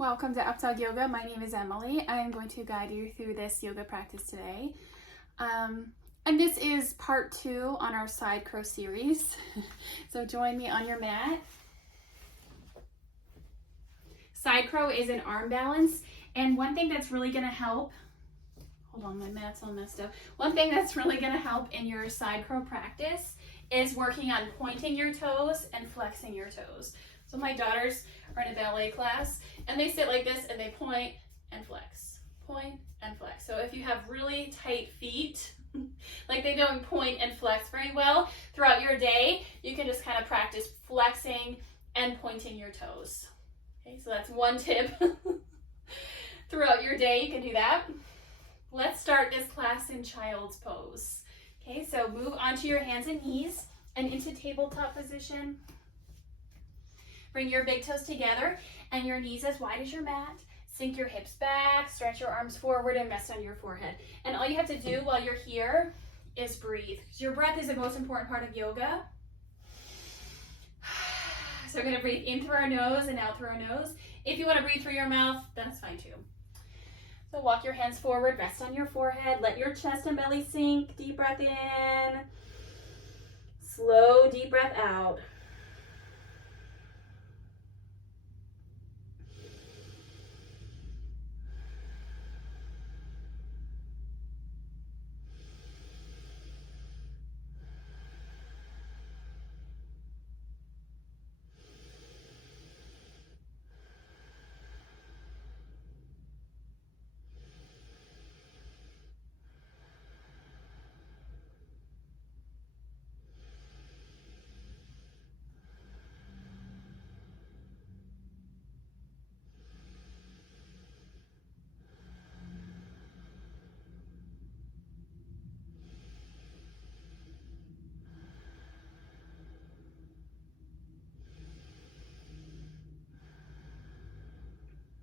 Welcome to Updawg-Yoga. My name is Emily. I am going to guide you through this yoga practice today. And this is part 2 on our side crow series. So join me on your mat. Side crow is an arm balance. And one thing that's really going to help, hold on, my mat's all messed up. One thing that's really going to help in your side crow practice is working on pointing your toes and flexing your toes. So my daughters are in a ballet class and they sit like this and they point and flex, point and flex. So if you have really tight feet, like they don't point and flex very well throughout your day, you can just kind of practice flexing and pointing your toes. Okay, so that's one tip. Throughout your day, you can do that. Let's start this class in child's pose. Okay, so move onto your hands and knees and into tabletop position. Bring your big toes together and your knees as wide as your mat. Sink your hips back, stretch your arms forward, and rest on your forehead. And all you have to do while you're here is breathe. Your breath is the most important part of yoga. So we're going to breathe in through our nose and out through our nose. If you want to breathe through your mouth, that's fine too. So walk your hands forward, rest on your forehead, let your chest and belly sink. Deep breath in, slow deep breath out.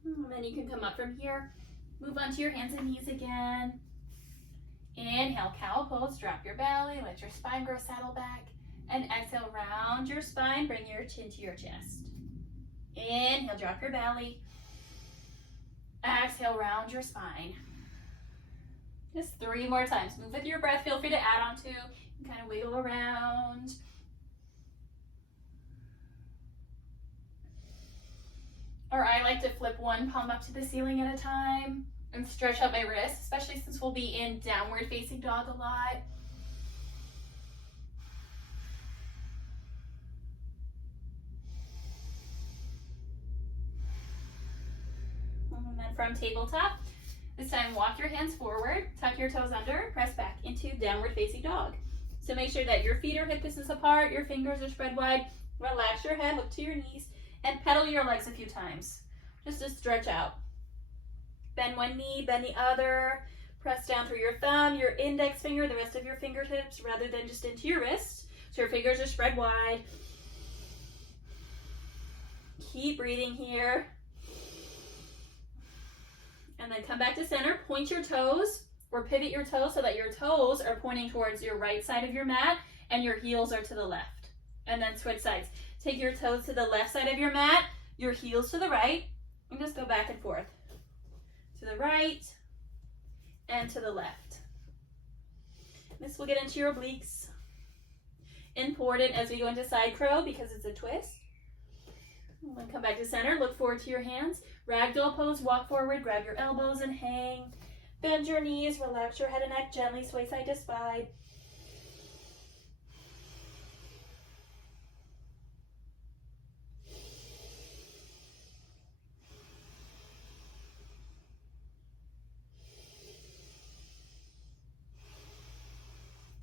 And then you can come up from here, move onto your hands and knees again. Inhale, cow pose, drop your belly, let your spine grow, saddle back. And exhale, round your spine, bring your chin to your chest. Inhale, drop your belly. Exhale, round your spine. Just 3 more times. Move with your breath. Feel free to add on to, and kind of wiggle around. Or I like to flip one palm up to the ceiling at a time and stretch out my wrists, especially since we'll be in downward facing dog a lot. And then from tabletop, this time walk your hands forward, tuck your toes under, press back into downward facing dog. So make sure that your feet are hip distance apart, your fingers are spread wide, relax your head, look to your knees, and pedal your legs a few times, just to stretch out. Bend one knee, bend the other. Press down through your thumb, your index finger, the rest of your fingertips, rather than just into your wrist. So your fingers are spread wide. Keep breathing here. And then come back to center. Point your toes or pivot your toes so that your toes are pointing towards your right side of your mat and your heels are to the left. And then switch sides. Take your toes to the left side of your mat, your heels to the right, and just go back and forth. To the right and to the left. This will get into your obliques. Important as we go into side crow because it's a twist. And then come back to center, look forward to your hands. Ragdoll pose, walk forward, grab your elbows and hang. Bend your knees, relax your head and neck gently, sway side to side.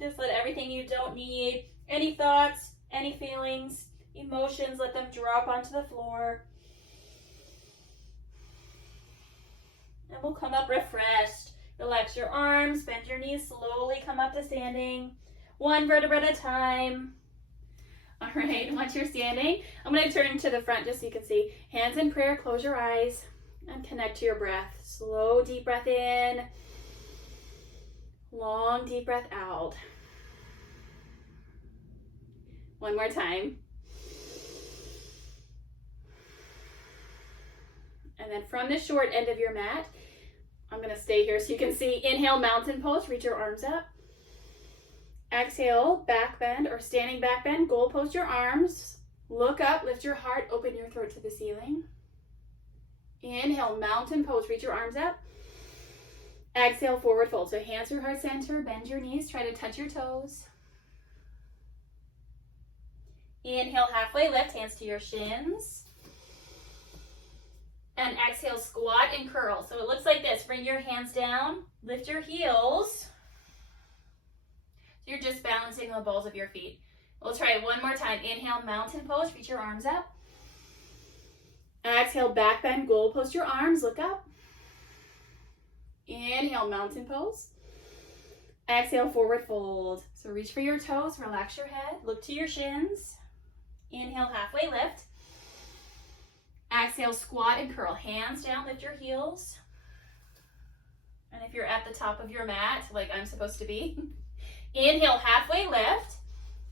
Just let everything you don't need, any thoughts, any feelings, emotions, let them drop onto the floor. And we'll come up refreshed. Relax your arms, bend your knees, slowly come up to standing. 1 vertebra at a time. All right, once you're standing, I'm going to turn to the front just so you can see. Hands in prayer, close your eyes, and connect to your breath. Slow, deep breath in. Long, deep breath out. One more time. And then from the short end of your mat, I'm going to stay here so you can see. Inhale, mountain pose, reach your arms up. Exhale, back bend or standing back bend, goal post your arms. Look up, lift your heart, open your throat to the ceiling. Inhale, mountain pose, reach your arms up. Exhale, forward fold. So hands through heart center, bend your knees, try to touch your toes. Inhale, halfway lift, hands to your shins. And exhale, squat and curl. So it looks like this. Bring your hands down, lift your heels. You're just balancing the balls of your feet. We'll try it one more time. Inhale, mountain pose, reach your arms up. Exhale, back bend, goal post your arms, look up. Inhale, mountain pose. Exhale, forward fold. So reach for your toes, relax your head, look to your shins. Inhale, halfway lift. Exhale, squat and curl. Hands down, lift your heels. And if you're at the top of your mat, like I'm supposed to be, inhale, halfway lift.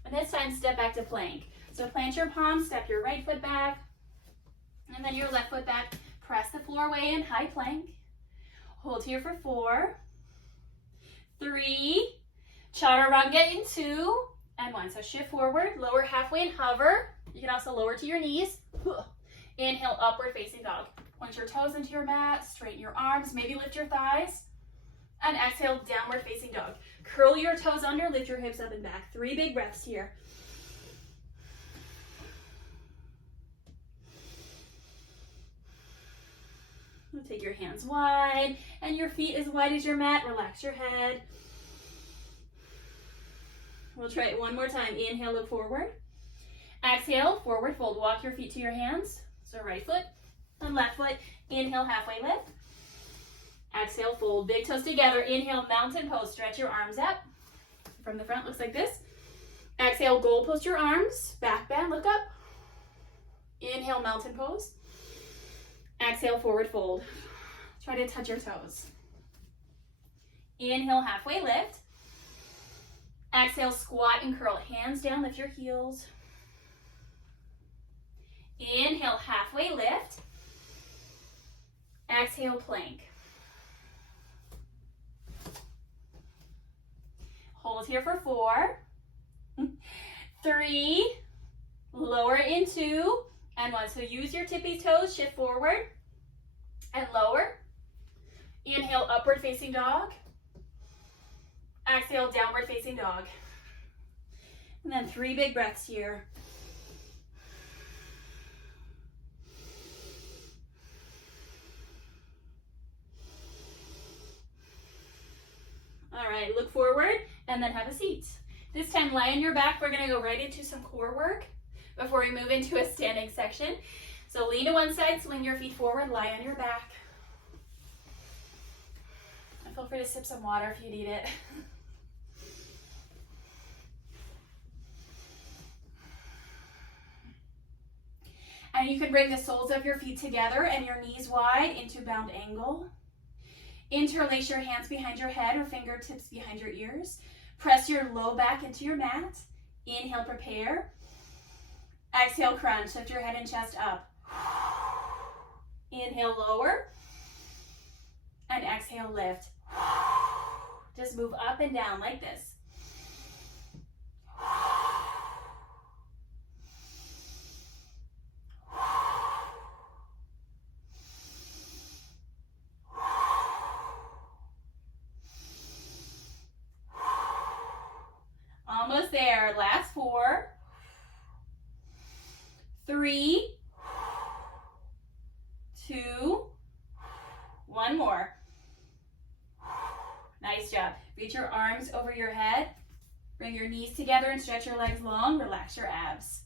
And this time, step back to plank. So plant your palms, step your right foot back, and then your left foot back. Press the floor way in, high plank. Hold here for 4, 3, chaturanga in 2, and 1. So shift forward, lower halfway and hover. You can also lower to your knees. Inhale, upward facing dog. Point your toes into your mat, straighten your arms, maybe lift your thighs. And exhale, downward facing dog. Curl your toes under, lift your hips up and back. 3 big breaths here. Take your hands wide and your feet as wide as your mat. Relax your head. We'll try it one more time. Inhale, look forward. Exhale, forward fold. Walk your feet to your hands. So right foot and left foot. Inhale, halfway lift. Exhale, fold. Big toes together. Inhale, mountain pose. Stretch your arms up. From the front, looks like this. Exhale, goal post your arms. Back bend, look up. Inhale, mountain pose. Exhale, forward fold. Try to touch your toes. Inhale, halfway lift. Exhale, squat and curl. Hands down, lift your heels. Inhale, halfway lift. Exhale, plank. Hold here for 4, 3, lower in 2, and 1. So use your tippy toes, shift forward and lower. Inhale, upward facing dog. Exhale, downward facing dog. And then 3 big breaths here. All right, look forward and then have a seat. This time, lie on your back. We're gonna go right into some core work before we move into a standing section. So lean to one side, swing your feet forward, lie on your back. And feel free to sip some water if you need it. And you can bring the soles of your feet together and your knees wide into bound angle. Interlace your hands behind your head or fingertips behind your ears. Press your low back into your mat. Inhale, prepare. Exhale, crunch. Lift your head and chest up. Inhale, lower. And exhale, lift. Just move up and down like this. Almost there. Last 4, 3, 2, 1 more. Nice job. Reach your arms over your head. Bring your knees together and stretch your legs long. Relax your abs.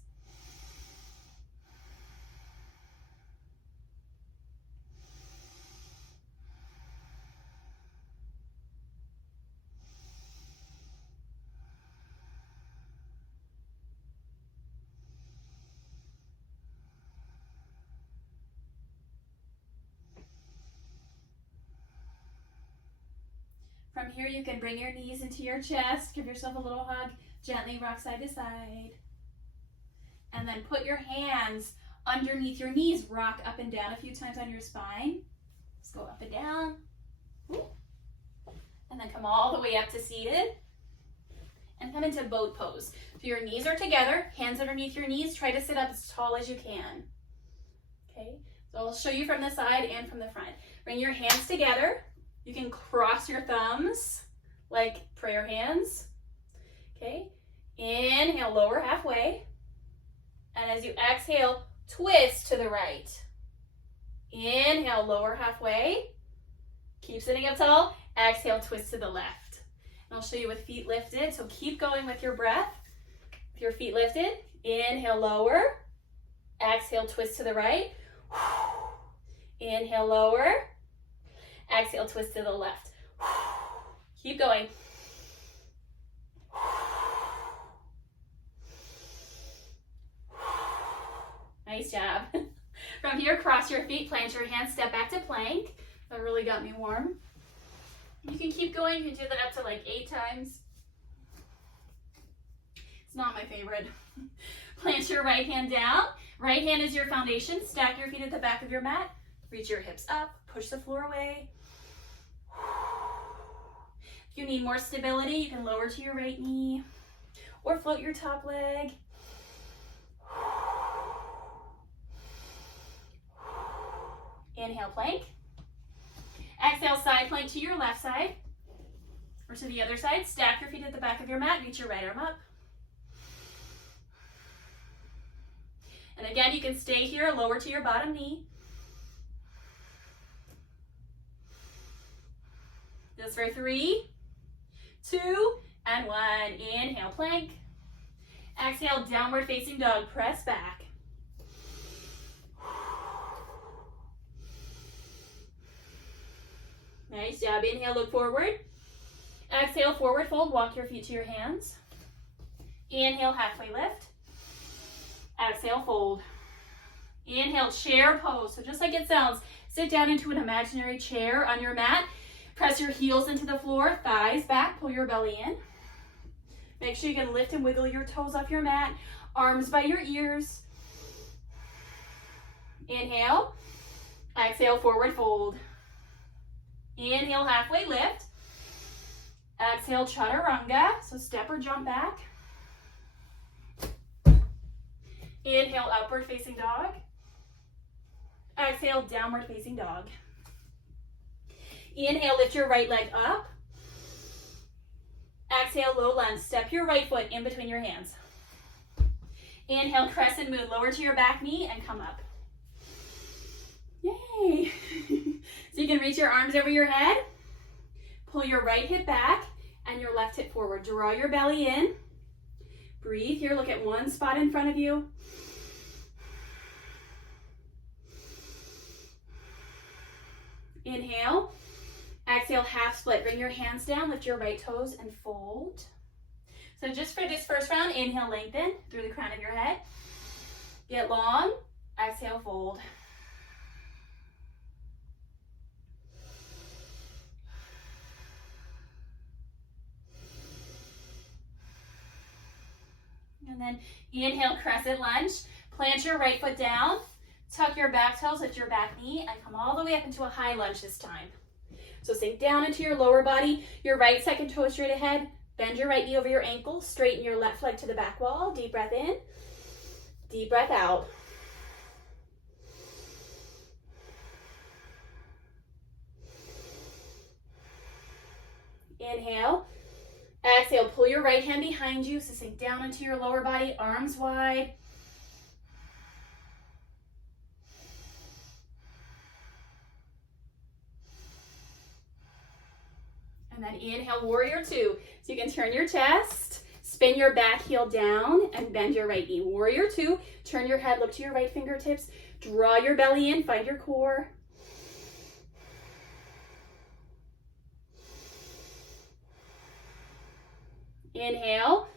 From here, you can bring your knees into your chest, give yourself a little hug, gently rock side to side. And then put your hands underneath your knees. Rock up and down a few times on your spine. Let's go up and down. And then come all the way up to seated. And come into boat pose. So your knees are together, hands underneath your knees. Try to sit up as tall as you can. Okay, so I'll show you from the side and from the front. Bring your hands together. You can cross your thumbs like prayer hands. Okay, inhale, lower halfway. And as you exhale, twist to the right. Inhale, lower halfway. Keep sitting up tall. Exhale, twist to the left. And I'll show you with feet lifted. So keep going with your breath. With your feet lifted. Inhale, lower. Exhale, twist to the right. Inhale, lower. Exhale, twist to the left. Keep going. Nice job. From here, cross your feet, plant your hands, step back to plank. That really got me warm. You can keep going. You can do that up to like 8 times. It's not my favorite. Plant your right hand down. Right hand is your foundation. Stack your feet at the back of your mat. Reach your hips up. Push the floor away. If you need more stability, you can lower to your right knee or float your top leg. Inhale, plank. Exhale, side plank to your left side or to the other side. Stack your feet at the back of your mat. Reach your right arm up. And again, you can stay here, lower to your bottom knee. This for 3, 2, and 1. Inhale, plank. Exhale, downward facing dog. Press back. Nice job. Inhale, look forward. Exhale, forward fold. Walk your feet to your hands. Inhale, halfway lift. Exhale, fold. Inhale, chair pose. So just like it sounds, sit down into an imaginary chair on your mat. Press your heels into the floor, thighs back, pull your belly in. Make sure you can lift and wiggle your toes off your mat, arms by your ears. Inhale. Exhale, forward fold. Inhale, halfway lift. Exhale, chaturanga. So step or jump back. Inhale, upward facing dog. Exhale, downward facing dog. Inhale, lift your right leg up. Exhale, low lunge. Step your right foot in between your hands. Inhale, crescent moon. Lower to your back knee and come up. Yay! So you can reach your arms over your head. Pull your right hip back and your left hip forward. Draw your belly in. Breathe here. Look at one spot in front of you. Inhale. Exhale, half split. Bring your hands down, lift your right toes, and fold. So just for this first round, inhale, lengthen through the crown of your head. Get long. Exhale, fold. And then inhale, crescent lunge. Plant your right foot down. Tuck your back toes, lift your back knee, and come all the way up into a high lunge this time. So sink down into your lower body, your right second toe straight ahead. Bend your right knee over your ankle. Straighten your left leg to the back wall. Deep breath in. Deep breath out. Inhale. Exhale, pull your right hand behind you. So sink down into your lower body, arms wide. And then inhale, warrior 2. So you can turn your chest, spin your back heel down, and bend your right knee. Warrior 2, turn your head, look to your right fingertips, draw your belly in, find your core. Inhale.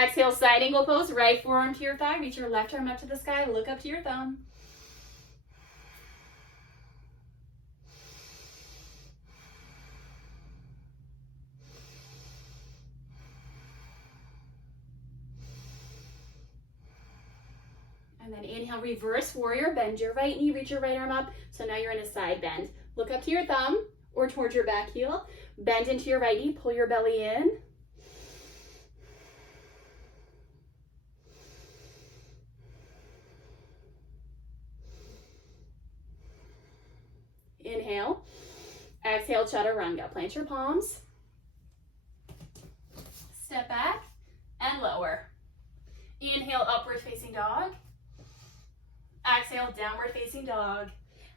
Exhale, side angle pose, right forearm to your thigh, reach your left arm up to the sky, look up to your thumb. And then inhale, reverse warrior, bend your right knee, reach your right arm up. So now you're in a side bend. Look up to your thumb or towards your back heel. Bend into your right knee, pull your belly in. Inhale. Exhale, chaturanga. Plant your palms. Step back and lower. Inhale, upward facing dog. Exhale, downward facing dog.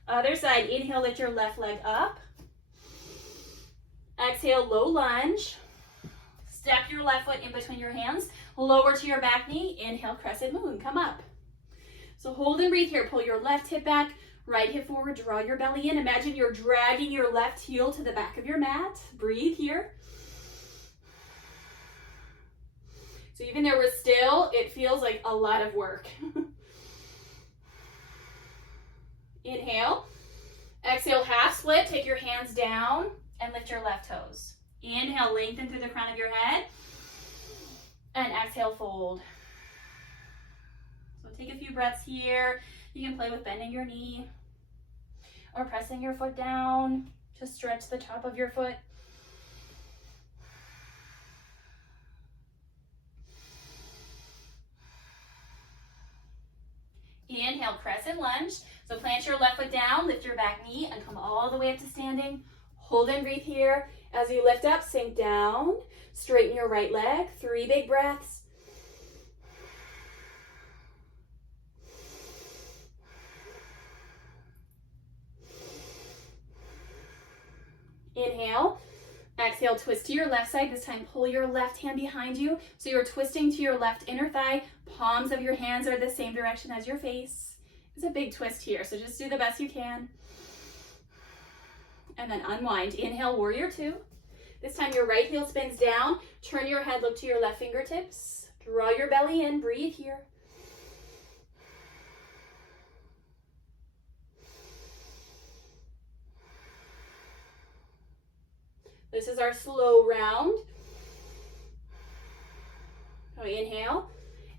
Other side, inhale, lift your left leg up. Exhale, low lunge. Step your left foot in between your hands. Lower to your back knee. Inhale, crescent moon. Come up. So hold and breathe here. Pull your left hip back, right hip forward. Draw your belly in. Imagine you're dragging your left heel to the back of your mat. Breathe here. So even though we're still, it feels like a lot of work. Inhale. Exhale, half split. Take your hands down and lift your left toes. Inhale, lengthen through the crown of your head. And exhale, fold. So take a few breaths here. You can play with bending your knee or pressing your foot down to stretch the top of your foot. Inhale, crescent lunge. So plant your left foot down, lift your back knee, and come all the way up to standing. Hold and breathe here. As you lift up, sink down. Straighten your right leg. 3 big breaths. Inhale. Exhale, twist to your left side. This time, pull your left hand behind you. So you're twisting to your left inner thigh. Palms of your hands are the same direction as your face. It's a big twist here, so just do the best you can. And then unwind. Inhale, warrior two. This time your right heel spins down. Turn your head, look to your left fingertips. Draw your belly in, breathe here. This is our slow round. So inhale.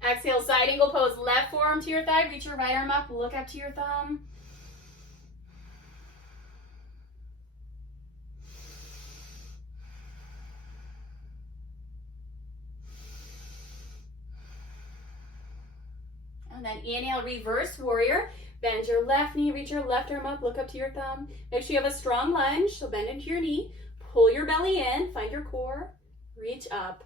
Exhale, side angle pose. Left forearm to your thigh. Reach your right arm up. Look up to your thumb. And then inhale, reverse warrior. Bend your left knee. Reach your left arm up. Look up to your thumb. Make sure you have a strong lunge. So bend into your knee. Pull your belly in. Find your core. Reach up.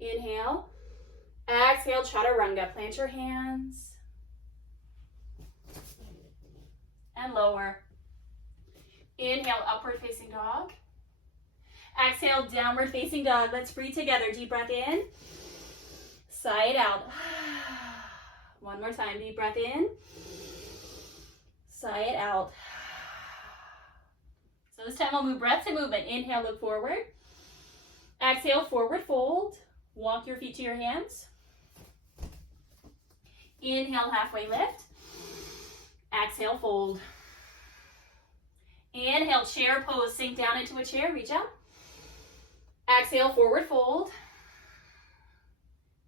Inhale. Exhale, chaturanga. Plant your hands. And lower. Inhale, upward facing dog. Exhale, downward facing dog. Let's breathe together. Deep breath in. Sigh it out. One more time. Deep breath in. Sigh it out. So this time we'll move breath to movement. Inhale, look forward. Exhale, forward fold. Walk your feet to your hands. Inhale, halfway lift. Exhale, fold. Inhale, chair pose. Sink down into a chair. Reach up. Exhale, forward fold.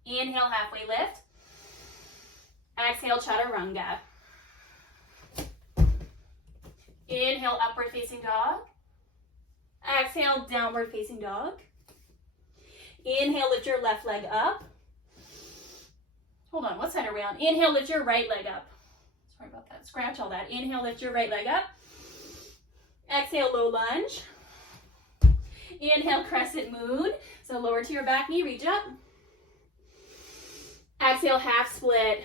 Inhale, halfway lift. Exhale, chaturanga. Inhale, upward facing dog. Exhale, downward facing dog. Inhale, lift your left leg up. Hold on, what side are we on? Inhale, lift your right leg up. Sorry about that, scratch all that. Inhale, lift your right leg up. Exhale, low lunge. Inhale, crescent moon. So lower to your back knee, reach up. Exhale, half split.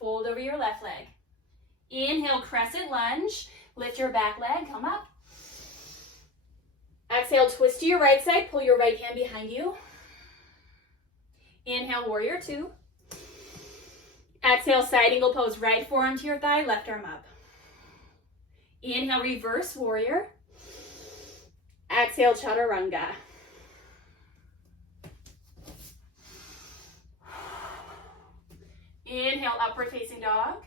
Fold over your left leg. Inhale, crescent lunge. Lift your back leg, come up. Exhale, twist to your right side. Pull your right hand behind you. Inhale, warrior two. Exhale, side angle pose. Right forearm to your thigh, left arm up. Inhale, reverse warrior. Exhale, chaturanga. Inhale, upward facing dog.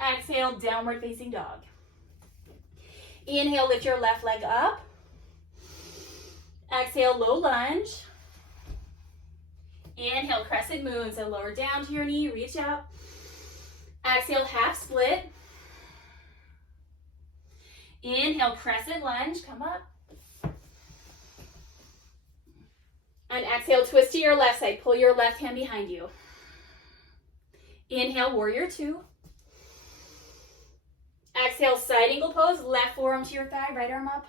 Exhale, downward facing dog. Inhale, lift your left leg up. Exhale, low lunge. Inhale, crescent moon. So lower down to your knee, reach up. Exhale, half split. Inhale, crescent lunge, come up. And exhale, twist to your left side. Pull your left hand behind you. Inhale, warrior two. Exhale, side angle pose. Left forearm to your thigh, right arm up.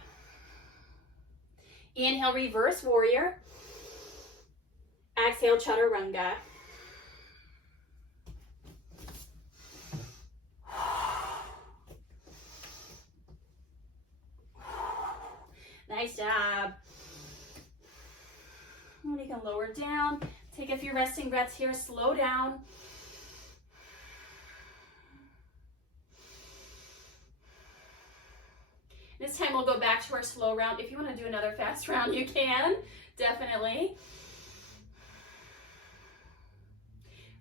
Inhale, reverse warrior. Exhale, chaturanga. Nice job. And you can lower down. Take a few resting breaths here. Slow down. This time we'll go back to our slow round. If you want to do another fast round, you can. Definitely.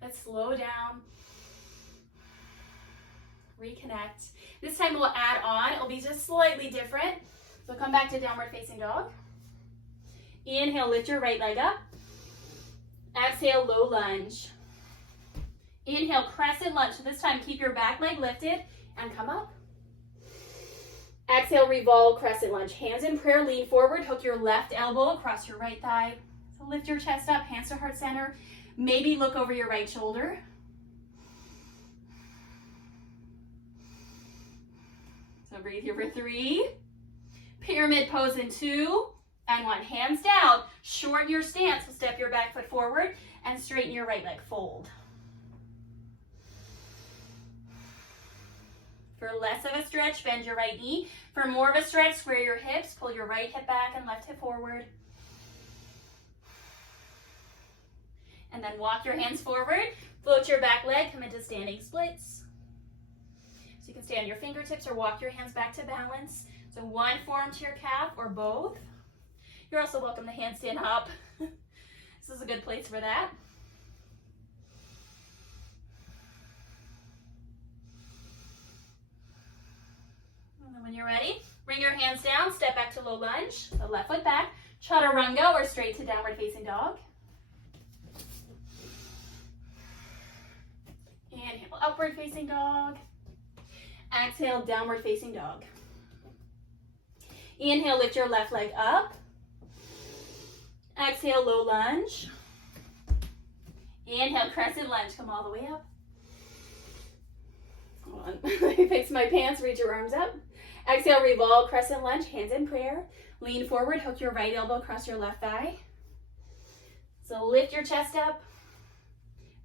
Let's slow down. Reconnect. This time we'll add on. It'll be just slightly different. So come back to downward facing dog. Inhale, lift your right leg up. Exhale, low lunge. Inhale, crescent lunge. So this time keep your back leg lifted and come up. Exhale, revolve, crescent lunge. Hands in prayer, lean forward. Hook your left elbow across your right thigh. So lift your chest up, hands to heart center. Maybe look over your right shoulder. So breathe here for 3. Pyramid pose in 2 and 1. Hands down. Shorten your stance. So step your back foot forward and straighten your right leg. Fold. For less of a stretch, bend your right knee. For more of a stretch, square your hips. Pull your right hip back and left hip forward. And then walk your hands forward. Float your back leg. Come into standing splits. So you can stay on your fingertips or walk your hands back to balance. So one forearm to your calf or both. You're also welcome to handstand hop. This is a good place for that. And then when you're ready, bring your hands down, step back to low lunge. So left foot back, chaturanga or straight to downward facing dog. Inhale, upward facing dog. Exhale, downward facing dog. Inhale, lift your left leg up. Exhale, low lunge. Inhale, crescent lunge. Come all the way up. Hold on. Let me fix my pants. Reach your arms up. Exhale, revolve, crescent lunge. Hands in prayer. Lean forward. Hook your right elbow across your left thigh. So lift your chest up.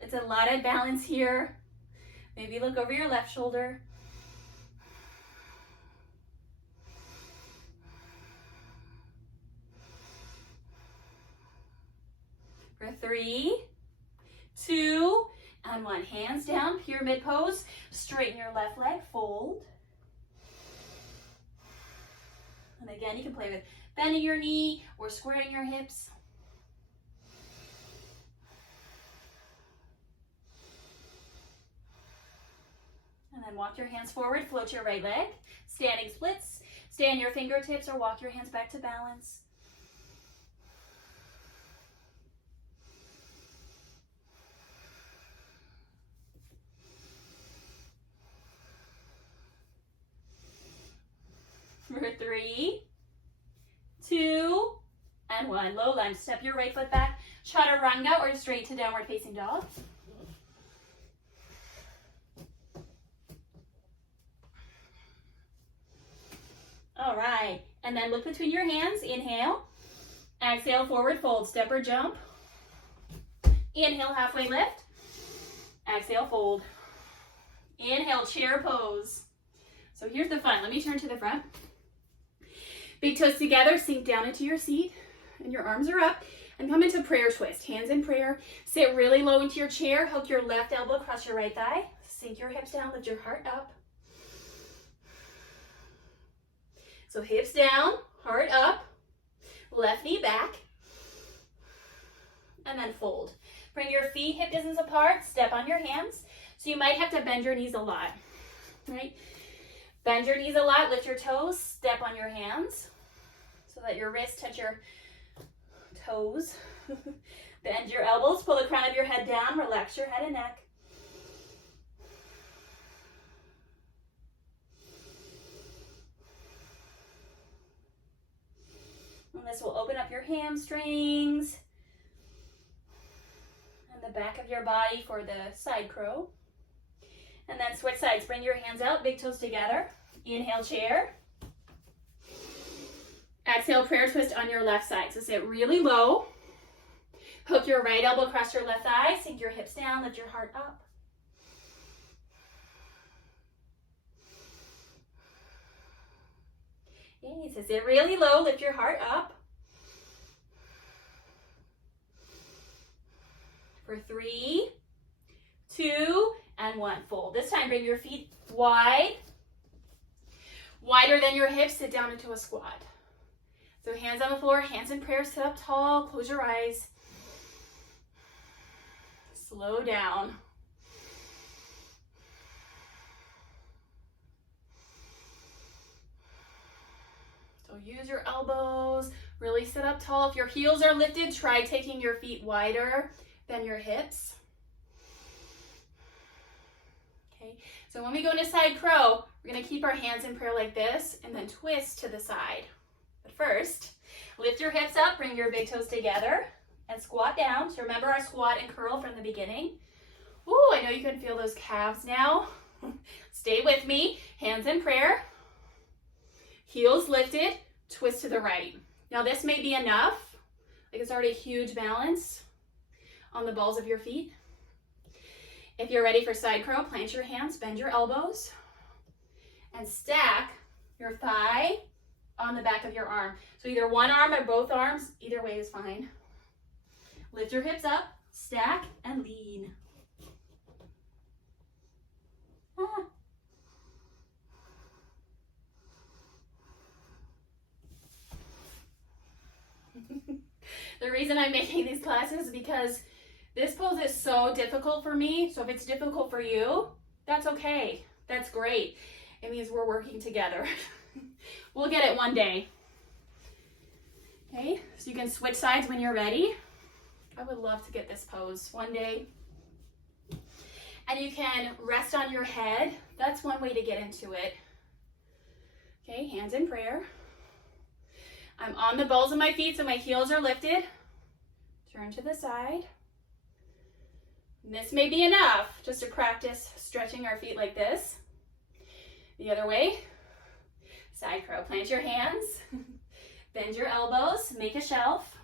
It's a lot of balance here. Maybe look over your left shoulder. For 3, 2, and 1. Hands down, pyramid pose. Straighten your left leg, fold. And again, you can play with bending your knee or squaring your hips. And then walk your hands forward, float your right leg. Standing splits. Stay on your fingertips or walk your hands back to balance. For 3, 2, and 1. Low lunge. Step your right foot back. Chaturanga or straight to downward facing dog. All right. And then look between your hands. Inhale. Exhale, forward fold. Step or jump. Inhale, halfway lift. Exhale, fold. Inhale, chair pose. So here's the fun. Let me turn to the front. Big toes together, sink down into your seat, and your arms are up, and come into prayer twist. Hands in prayer. Sit really low into your chair. Hook your left elbow across your right thigh. Sink your hips down, lift your heart up. So hips down, heart up, left knee back, and then fold. Bring your feet hip distance apart, step on your hands. So you might have to bend your knees a lot, right? Bend your knees a lot, lift your toes, step on your hands so that your wrists touch your toes. Bend your elbows, pull the crown of your head down, relax your head and neck. And this will open up your hamstrings and the back of your body for the side crow. And then switch sides. Bring your hands out, big toes together. Inhale, chair. Exhale, prayer twist on your left side. So sit really low. Hook your right elbow across your left thigh. Sink your hips down, lift your heart up. Okay, so sit really low, lift your heart up. For 3, 2, and 1. Fold. This time, bring your feet wide. Wider than your hips, sit down into a squat. So hands on the floor, hands in prayer, sit up tall, close your eyes. Slow down. So use your elbows, really sit up tall. If your heels are lifted, try taking your feet wider than your hips. Okay, so when we go into side crow, we're gonna keep our hands in prayer like this and then twist to the side. But first, lift your hips up, bring your big toes together and squat down. So remember our squat and curl from the beginning. Ooh, I know you can feel those calves now. Stay with me, hands in prayer, heels lifted, twist to the right. Now this may be enough, like it's already a huge balance on the balls of your feet. If you're ready for side crow, plant your hands, bend your elbows, and stack your thigh on the back of your arm. So either one arm or both arms, either way is fine. Lift your hips up, stack, and lean. The reason I'm making these classes is because this pose is so difficult for me. So if it's difficult for you, that's okay. That's great. It means we're working together. We'll get it one day. Okay, so you can switch sides when you're ready. I would love to get this pose one day. And you can rest on your head. That's one way to get into it. Okay, hands in prayer. I'm on the balls of my feet, so my heels are lifted. Turn to the side. And this may be enough just to practice stretching our feet like this. The other way. Side crow. Plant your hands. Bend your elbows. Make a shelf.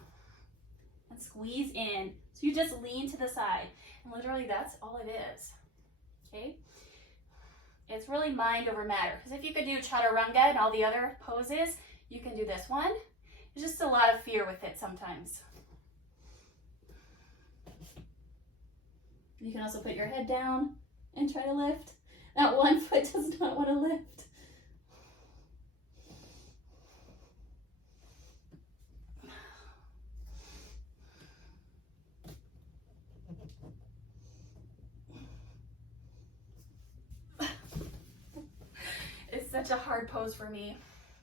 And squeeze in. So you just lean to the side. And literally that's all it is. Okay? It's really mind over matter. Because if you could do chaturanga and all the other poses, you can do this one. There's just a lot of fear with it sometimes. You can also put your head down and try to lift. That one foot does not want to lift. It's such a hard pose for me.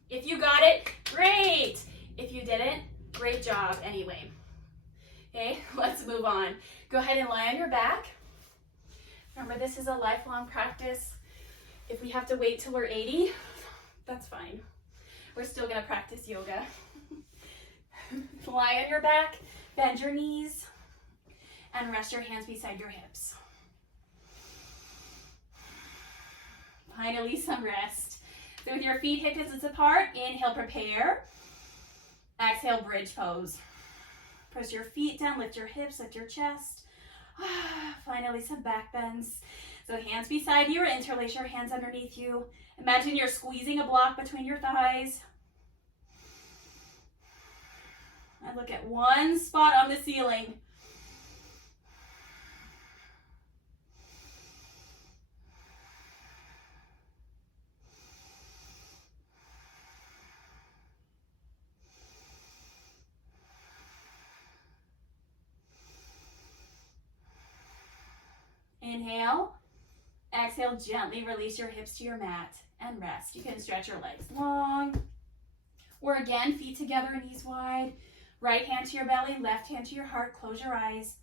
If you got it, great. If you didn't, great job anyway. Okay, let's move on. Go ahead and lie on your back. Remember, this is a lifelong practice. If we have to wait till we're 80, that's fine. We're still gonna practice yoga. Lie on your back, bend your knees, and rest your hands beside your hips. Finally, some rest. So with your feet hip distance apart, inhale, prepare. Exhale, bridge pose. Press your feet down, lift your hips, lift your chest. Finally, some back bends. So hands beside you or interlace your hands underneath you. Imagine you're squeezing a block between your thighs. And look at one spot on the ceiling. Inhale, exhale, gently release your hips to your mat and rest. You can stretch your legs long, or again, feet together, knees wide. Right hand to your belly, left hand to your heart. Close your eyes.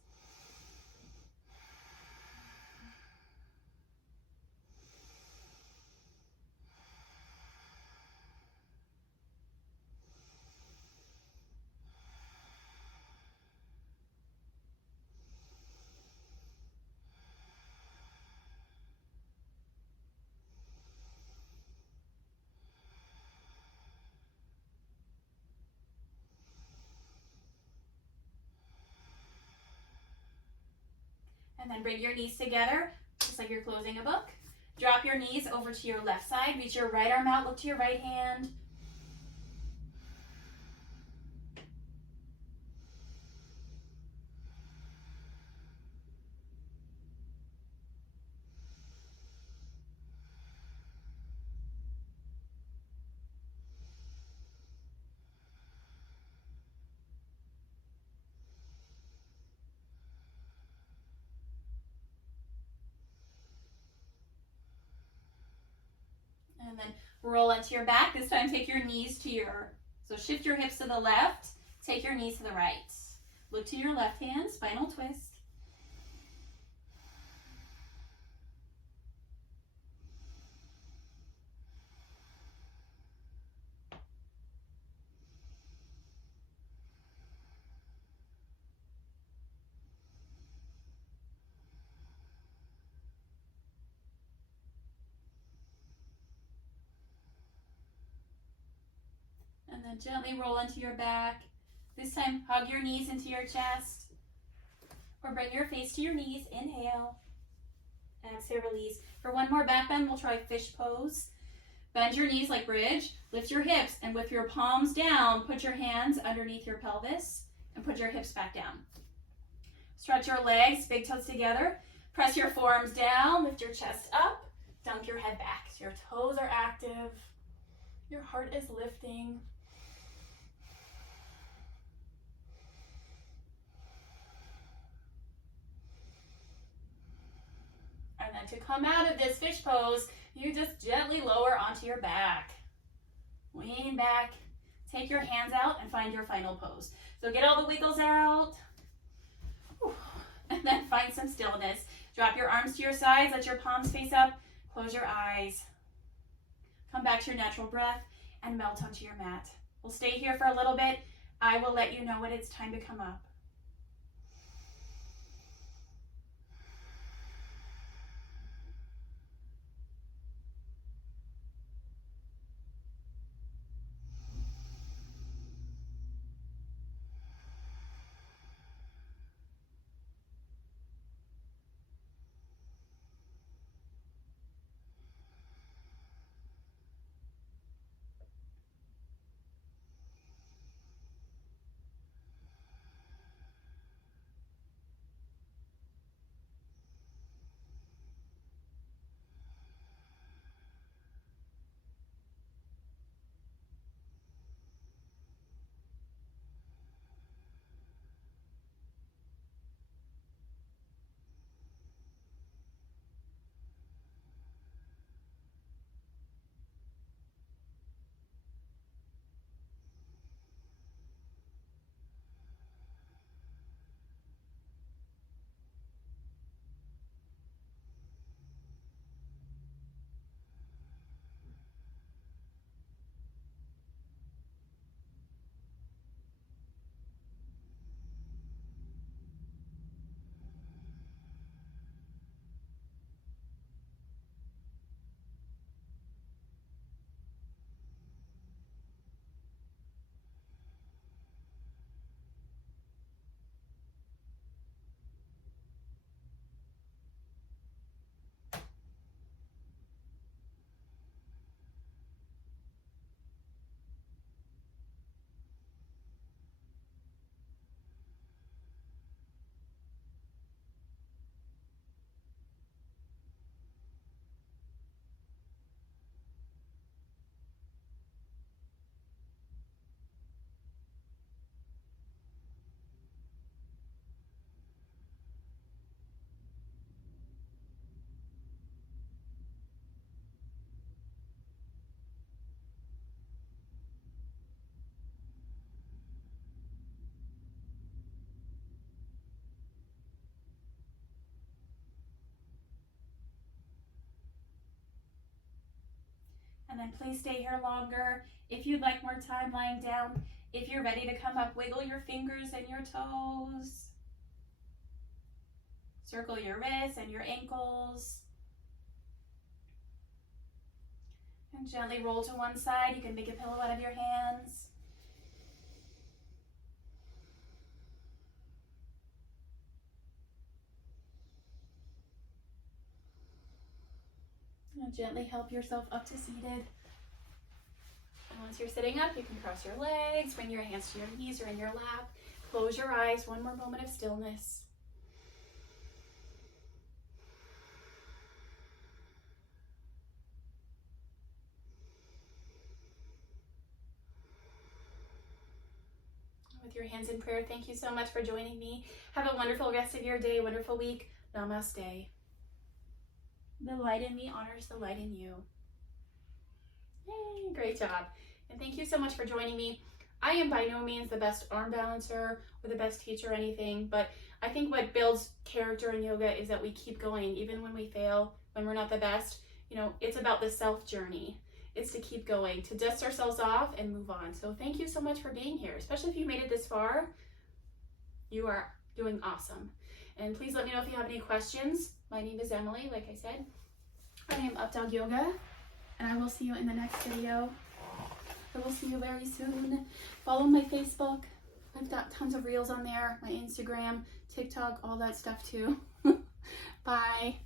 And then bring your knees together, just like you're closing a book. Drop your knees over to your left side. Reach your right arm out, look to your right hand. And then roll onto your back. This time take your knees to so shift your hips to the left, take your knees to the right. Look to your left hand, spinal twist. And then gently roll into your back. This time, hug your knees into your chest. Or bring your face to your knees. Inhale. Exhale, release. For one more back bend, we'll try fish pose. Bend your knees like bridge. Lift your hips, and with your palms down, put your hands underneath your pelvis and put your hips back down. Stretch your legs, big toes together. Press your forearms down, lift your chest up, dunk your head back. So your toes are active. Your heart is lifting. And then to come out of this fish pose, you just gently lower onto your back. Lean back, take your hands out and find your final pose. So get all the wiggles out. And then find some stillness. Drop your arms to your sides, let your palms face up, close your eyes. Come back to your natural breath and melt onto your mat. We'll stay here for a little bit. I will let you know when it's time to come up. and then please stay here longer. If you'd like more time lying down, if you're ready to come up, wiggle your fingers and your toes. Circle your wrists and your ankles. And gently roll to one side. You can make a pillow out of your hands. And gently help yourself up to seated. And once you're sitting up, you can cross your legs, bring your hands to your knees or in your lap. Close your eyes, one more moment of stillness. With your hands in prayer, thank you so much for joining me. Have a wonderful rest of your day, wonderful week. Namaste. The light in me honors the light in you. Yay, great job. And thank you so much for joining me. I am by no means the best arm balancer or the best teacher or anything, but I think what builds character in yoga is that we keep going even when we fail, when we're not the best. You know, it's about the self journey. It's to keep going, to dust ourselves off and move on. So thank you so much for being here, especially if you made it this far. You are doing awesome. And please let me know if you have any questions. My name is Emily, like I said. I am Updawg-Yoga, and I will see you in the next video. I will see you very soon. Follow my Facebook. I've got tons of reels on there, my Instagram, TikTok, all that stuff too. Bye.